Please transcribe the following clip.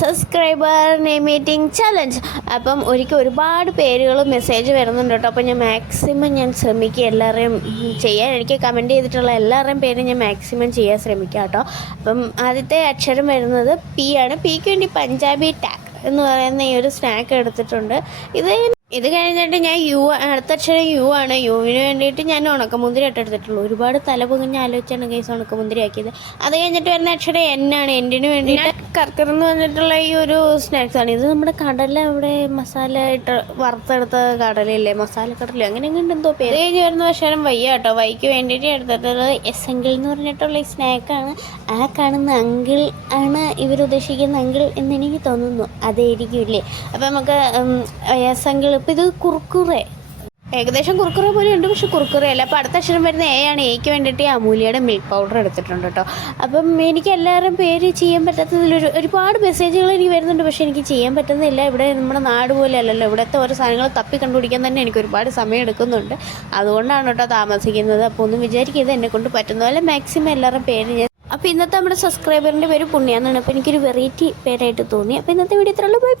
Subscriber name meeting challenge. അപ്പം ഒരിക്കൽ ഒരുപാട് പേരുകൾ മെസ്സേജ് വരുന്നുണ്ട് കേട്ടോ. അപ്പം ഞാൻ മാക്സിമം ശ്രമിക്കുക എല്ലാവരെയും ചെയ്യാൻ. എനിക്ക് കമൻറ്റ് ചെയ്തിട്ടുള്ള എല്ലാവരുടെയും പേര് ഞാൻ മാക്സിമം ചെയ്യാൻ ശ്രമിക്കാം കേട്ടോ. അപ്പം ആദ്യത്തെ അക്ഷരം വരുന്നത് പി ആണ്. പിക്ക് വേണ്ടി പഞ്ചാബി ടാക്ക് എന്ന് പറയുന്ന ഈ ഒരു സ്നാക്ക് എടുത്തിട്ടുണ്ട്. ഇത് കഴിഞ്ഞിട്ട് ഞാൻ അടുത്ത അക്ഷരം യു ആണ്. യുവിന് വേണ്ടിയിട്ട് ഞാൻ ഉണക്കമുന്തിരി എടുത്തിട്ടുള്ളൂ. ഒരുപാട് തല പൊങ്ങി ആലോചിച്ചാണ് കേസ് ഉണക്കമുന്തിരി ആക്കിയത്. അത് കഴിഞ്ഞിട്ട് വരുന്ന അക്ഷരം എന്നാണ്. എൻഡിന് വേണ്ടിയിട്ട് കർക്കറെന്ന് പറഞ്ഞിട്ടുള്ള ഈ ഒരു സ്നാക്സ് ആണ്. ഇത് നമ്മുടെ കടല ഇവിടെ മസാല ഇട്ട് വറുത്തെടുത്ത കടലയില്ലേ, മസാല കടല അങ്ങനെ എന്തോ പേര്. കഴിഞ്ഞ് വരുന്ന അക്ഷരം വയ്യ കേട്ടോ. വൈക്ക് വേണ്ടിയിട്ട് എടുത്തിട്ടുള്ളത് എസ് അങ്കിൾ എന്ന് പറഞ്ഞിട്ടുള്ള ഈ സ്നാക്കാണ്. ആ കാണുന്ന അങ്കിൾ ആണ് ഇവരുദ്ദേശിക്കുന്ന അങ്കിൾ എന്നെനിക്ക് തോന്നുന്നു. അതായിരിക്കും ഇല്ലേ. അപ്പം നമുക്ക് എസ് അങ്കിൾ. ഇപ്പം ഇത് കുർക്കുറെ, ഏകദേശം കുർക്കുറെ പോലെ ഉണ്ട്, പക്ഷെ കുർക്കുറെ അല്ല. അപ്പോൾ അടുത്ത അക്ഷരം വരുന്ന എ ആണ്. എക്ക് വേണ്ടിയിട്ട് അമൂലിയുടെ മിൽക്ക് പൗഡർ എടുത്തിട്ടുണ്ട് കേട്ടോ. അപ്പം എനിക്ക് എല്ലാവരുടെയും പേര് ചെയ്യാൻ പറ്റാത്തതിൽ ഒരുപാട് മെസ്സേജുകൾ എനിക്ക് വരുന്നുണ്ട്, പക്ഷേ എനിക്ക് ചെയ്യാൻ പറ്റുന്നില്ല. ഇവിടെ നമ്മുടെ നാട് പോലെ അല്ലല്ലോ. ഇവിടുത്തെ ഓരോ സാധനങ്ങൾ തപ്പി കണ്ടുപിടിക്കാൻ തന്നെ എനിക്ക് ഒരുപാട് സമയം എടുക്കുന്നുണ്ട്. അതുകൊണ്ടാണ് കേട്ടോ താമസിക്കുന്നത്. അപ്പോൾ ഒന്നും വിചാരിക്കുന്നത് എന്നെ കൊണ്ട് പറ്റുന്ന പോലെ മാക്സിമം എല്ലാവരുടെയും പേര് ഞാൻ. അപ്പോൾ ഇന്നത്തെ നമ്മുടെ സബ്സ്ക്രൈബറിൻ്റെ പേര് പുണ്യാന്നാണ്. അപ്പോൾ എനിക്കൊരു വെറൈറ്റി പേരായിട്ട് തോന്നി. അപ്പോൾ ഇന്നത്തെ വീഡിയോ ഇത്രയുള്ളൂ. ബൈ.